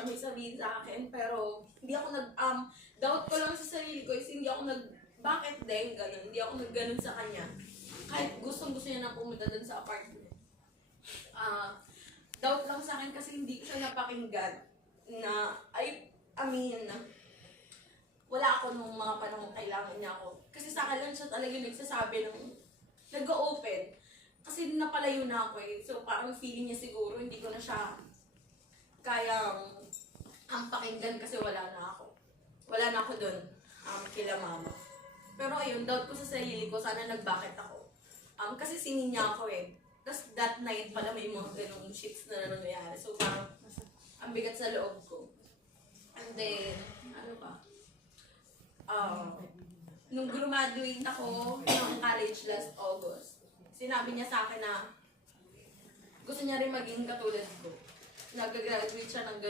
siya may sabihin sa akin, pero hindi ako doubt ko lang sa sarili ko is hindi ako bakit din, ganun, hindi ako nag-ganun sa kanya. Kahit gusto niya na pumunta dun sa apartment. Doubt lang sa akin kasi hindi ko siya napakinggan na, aminin na, wala ako nung mga panahon kailangan niya ako. Kasi sa akin lang siya talaga nagsasabi ng, nag-open. Kasi napalayo na ako eh. So parang feeling niya siguro, hindi ko na siya kayang pakinggan kasi wala na ako. Wala na ako dun, kila mama. Pero ayun, doubt ko sa sarili ko, sana nag-bakit ako. Kasi sinin niya ako eh. Tapos that night pala may mga ganong shits na nangyayari. So parang, ang bigat sa loob ko. And then, ano ba? Nung graduate ako ng college last August, sinabi niya sa akin na gusto niya rin maging katulad ko. Nag-graduate siya ng